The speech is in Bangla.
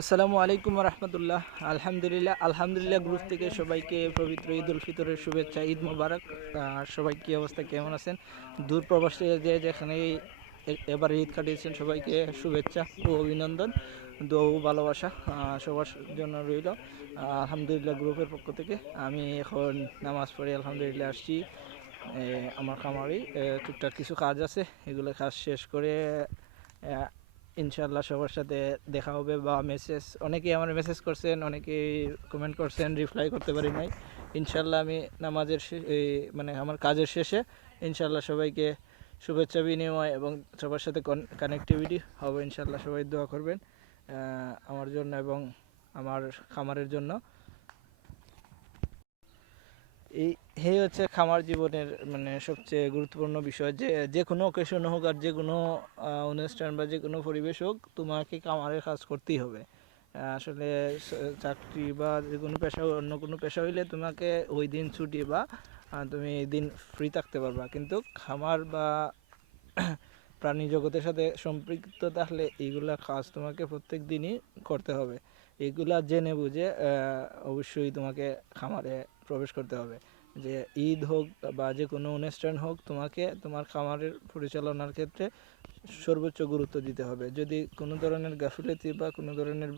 আসসালামু আলাইকুম রহমতুল্লাহ। আলহামদুলিল্লাহ গ্রুপ থেকে সবাইকে পবিত্র ঈদ উল ফিতরের শুভেচ্ছা, ঈদ মোবারক। সবাই কী অবস্থা, কেমন আছেন? দূর প্রবাসে যে যেখানে এবার ঈদ কাটিয়েছেন সবাইকে শুভেচ্ছা ও অভিনন্দন, দোয়া ও ভালোবাসা সবার জন্য রইল। আলহামদুলিল্লাহ গ্রুপের পক্ষ থেকে আমি এখন নামাজ পড়ে আলহামদুলিল্লাহ আসছি আমার খামারে। টুকটাক কিছু কাজ আছে, এগুলো কাজ শেষ করে ইনশাল্লাহ সবার সাথে দেখা হবে। বা অনেকেই আমার মেসেজ করছেন, অনেকেই কমেন্ট করছেন, রিপ্লাই করতে পারি নাই। ইনশাল্লাহ আমি নামাজের মানে আমার কাজের শেষে ইনশাল্লাহ সবাইকে শুভেচ্ছা বিনিময় এবং সবার সাথে কানেক্টিভিটি হবে ইনশাল্লাহ। সবাই দোয়া করবেন আমার জন্য এবং আমার খামারের জন্য। এই হচ্ছে খামার জীবনের মানে সবচেয়ে গুরুত্বপূর্ণ বিষয়, যে যে কোনো অকেশন হোক আর যে কোনো অনুষ্ঠান বা যে কোনো পরিবেশ হোক, তোমাকে খামারের কাজ করতেই হবে। আসলে চাকরি বা যে কোনো পেশা, অন্য কোনো পেশা হইলে তোমাকে ওই দিন ছুটি বা তুমি এই দিন ফ্রি থাকতে পারবা, কিন্তু খামার বা প্রাণী জগতের সাথে সম্পৃক্ত থাকলে এইগুলা কাজ তোমাকে প্রত্যেক দিনই করতে হবে। এইগুলা জেনে বুঝে অবশ্যই তোমাকে খামারে প্রবেশ করতে হবে। যে ঈদ হোক বা যে কোনো অনুষ্ঠান হোক, তোমাকে তোমার খামারের পরিচালনার ক্ষেত্রে সর্বোচ্চ গুরুত্ব দিতে হবে। যদি কোনো ধরনের গাফিলতি বা কোনো ধরনের